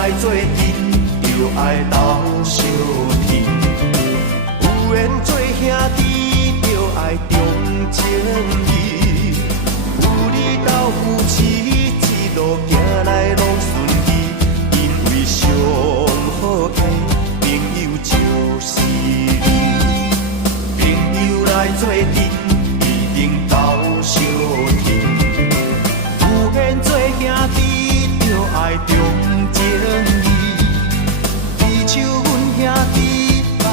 来做阵，就爱斗相挺。有缘做兄弟，就爱重情义。有你斗夫妻，一路行来拢顺利。因为上好的朋友就是你，朋友来做阵，一定斗相挺。有缘做兄弟，就爱重情义。比手阮兄弟，你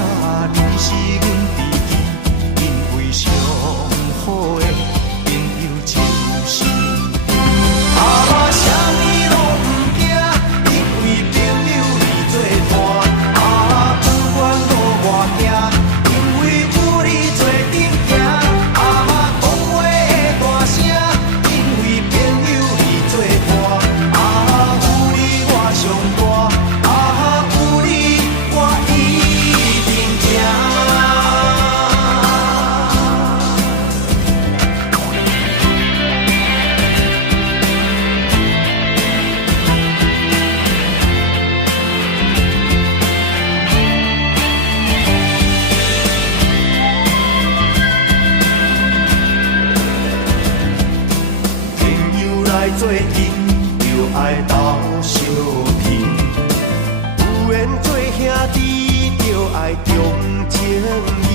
是阮知己，因为上好的朋友就是你。啊，啥物拢不惊，因为朋友你作伴。啊，不管路偌行，因为有你做阵行。啊，讲话的大声，因为朋友你作伴。啊，有你我上大。啊，有你我一定行。朋友来做阵，就爱斗相挺。有缘做兄弟，就爱重情义。